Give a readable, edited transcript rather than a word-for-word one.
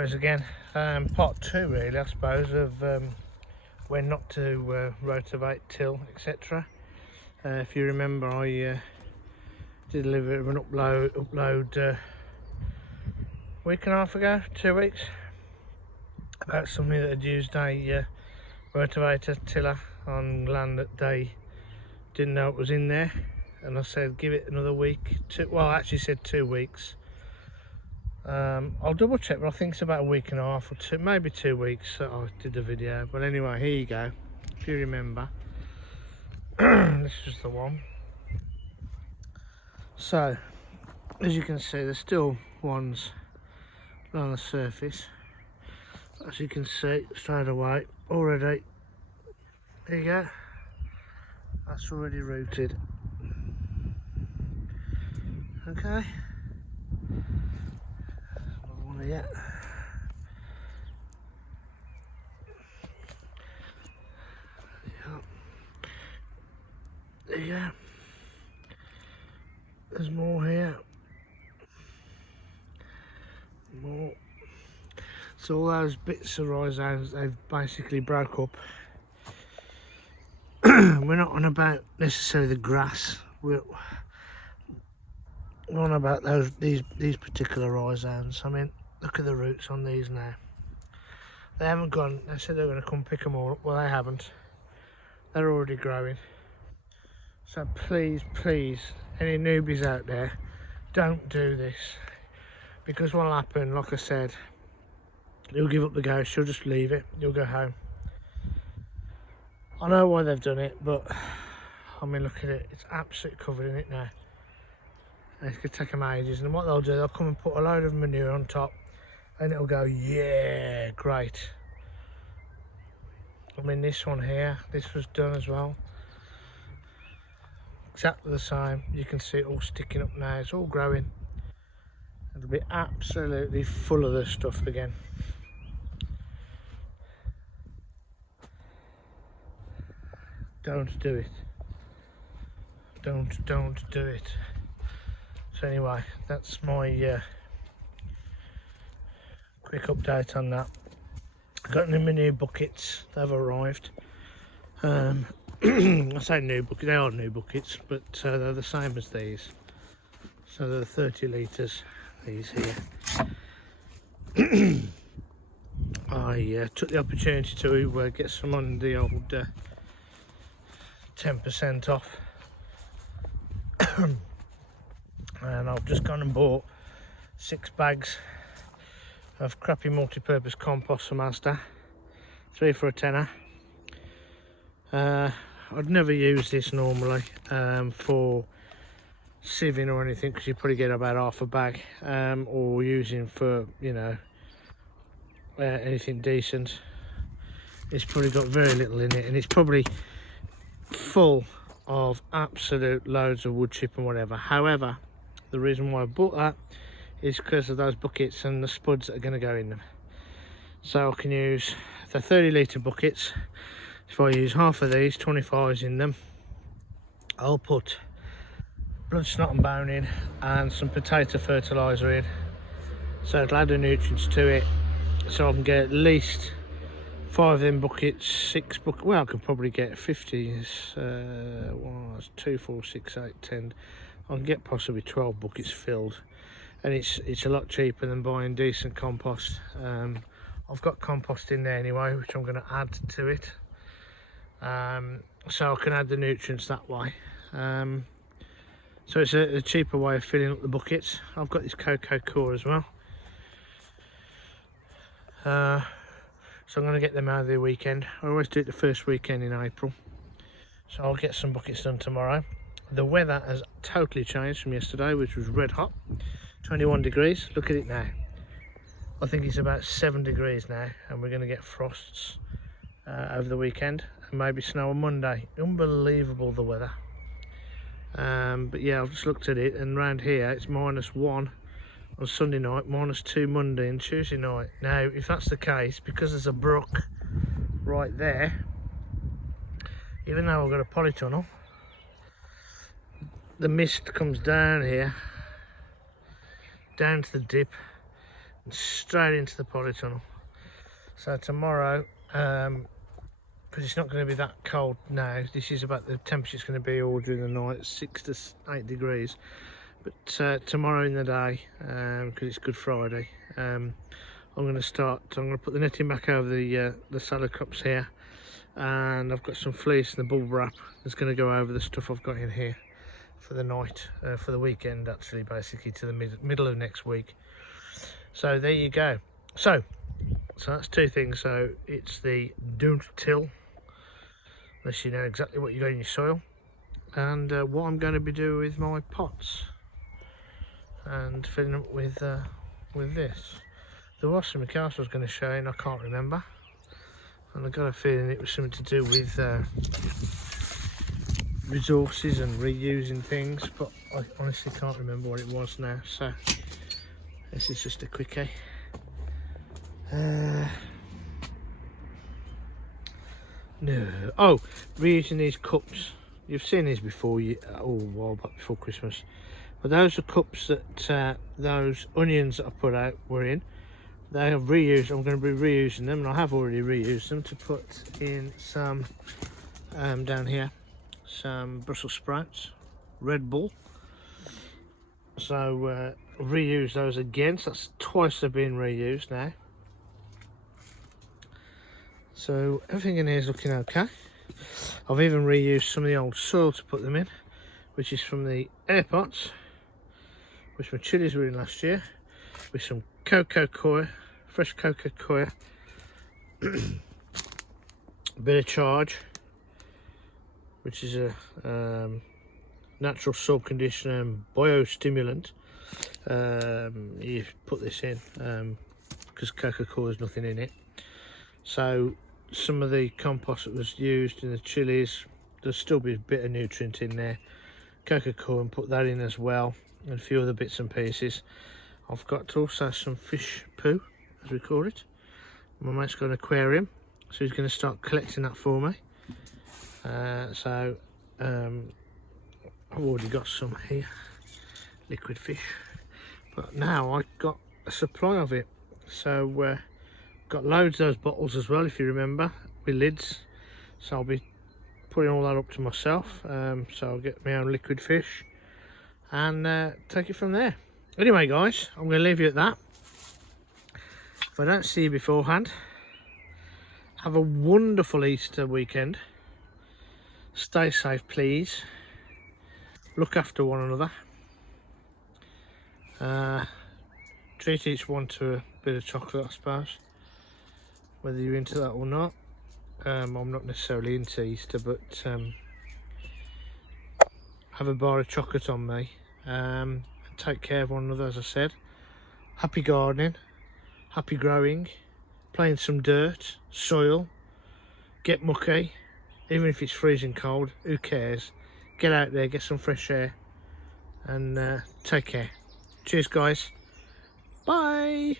guys again. Part 2 really, I suppose, of when not to rotavate, till, etc. If you remember, I did a little bit of an upload week and a half ago, 2 weeks, about somebody that had used a rotavator tiller on land that they didn't know it was in there, and I said give it another week. Well, I actually said 2 weeks. I'll double check, but I think it's about a week and a half or two, maybe 2 weeks that I did the video. But anyway, here you go, if you remember. This is the one. So as you can see, there's still ones on the surface, as you can see straight away already. There you go, that's already rooted. Okay, yet. There you go. There's more here. More. So all those bits of rhizomes, they've basically broke up. We're not on about necessarily the grass. We're on about these particular rhizomes. I mean, look at the roots on these now. They haven't gone. They said they were going to come pick them all up. Well, they haven't. They're already growing. So please, any newbies out there, don't do this, because what'll happen, like I said, you'll give up the ghost. You'll just leave it. You'll go home. I know why they've done it, but I mean, look at it. It's absolutely covered in it now. It's going to take them ages, and what they'll do, they'll come and put a load of manure on top, and it'll go, yeah, great. I mean, this one here, this was done as well, exactly the same. You can see it all sticking up now. It's all growing. It'll be absolutely full of this stuff again. Don't do it. Don't do it. So anyway, that's my quick update on that. I've got my new buckets. They've arrived. I say new buckets, they are new buckets, but they're the same as these. So they're 30 litres, these here. I took the opportunity to get some on the old 10% off. And I've just gone and bought 6 bags of crappy multi-purpose compost from Asda, 3 for a tenner. I'd never use this normally for sieving or anything, because you probably get about half a bag, or using for, you know, anything decent. It's probably got very little in it, and it's probably full of absolute loads of wood chip and whatever. However, the reason why I bought that is because of those buckets and the spuds that are going to go in them. So I can use the 30 litre buckets. If I use half of these 25s in them, I'll put blood, snot and bone in, and some potato fertiliser in, so it'll add the nutrients to it, so I can get at least 5 of them buckets, 6 buckets. Well, I could probably get 50, 2, 4, 6, 8, 10. I can get possibly 12 buckets filled, and it's a lot cheaper than buying decent compost. I've got compost in there anyway, which I'm going to add to it, so I can add the nutrients that way. So it's a cheaper way of filling up the buckets. I've got this cocoa core as well, so I'm going to get them out of the weekend. I always do it the first weekend in April, so I'll get some buckets done tomorrow. The weather has totally changed from yesterday, which was red hot, 21 degrees. Look at it now. I think it's about 7 degrees now, and we're going to get frosts over the weekend, and maybe snow on Monday. Unbelievable, the weather. But yeah, I've just looked at it, and around here it's -1 on Sunday night, -2 Monday and Tuesday night. Now, if that's the case, because there's a brook right there, even though I've got a polytunnel, the mist comes down here, down to the dip, straight into the polytunnel. So tomorrow, because it's not going to be that cold now, this is about the temperature it's going to be all during the night, 6 to 8 degrees. But tomorrow in the day, because it's Good Friday, I'm going to put the netting back over the salad cups here, and I've got some fleece and the bubble wrap that's going to go over the stuff I've got in here for the night, for the weekend actually, basically to the middle of next week. So there you go. So that's two things. So it's the don't till, unless you know exactly what you got in your soil, and what I'm going to be doing with my pots and filling up with this. There was some else I was going to show you and I can't remember, and I got a feeling it was something to do with resources and reusing things, but I honestly can't remember what it was now. So this is just a quickie. No. Oh, reusing these cups. You've seen these before, a while back before Christmas. But those are cups that those onions that I put out were in. They have reused. I'm going to be reusing them, and I have already reused them to put in some down here, some Brussels sprouts, Red Bull. So reuse those again. So that's twice they've been reused now. So everything in here is looking okay. I've even reused some of the old soil to put them in, which is from the air pots, which my chilies were in last year, with some cocoa coir, fresh cocoa coir, a bit of charge, which is a natural soil conditioner and biostimulant. You put this in because cocoa coir has nothing in it. So some of the compost that was used in the chilies, there'll still be a bit of nutrient in there. Cocoa coir, and put that in as well, and a few other bits and pieces. I've got also some fish poo, as we call it. My mate's got an aquarium, so he's going to start collecting that for me. I've already got some here, liquid fish, but now I've got a supply of it. So got loads of those bottles as well, if you remember, with lids. So I'll be putting all that up to myself. So I'll get my own liquid fish and take it from there. Anyway guys, I'm going to leave you at that. If I don't see you beforehand, have a wonderful Easter weekend. Stay safe please. Look after one another. Treat each one to a bit of chocolate, I suppose, whether you're into that or not. I'm not necessarily into Easter, but have a bar of chocolate on me. And take care of one another, as I said. Happy gardening, happy growing, playing some dirt, soil, get mucky, even if it's freezing cold, who cares? Get out there, get some fresh air, and take care. Cheers guys, bye.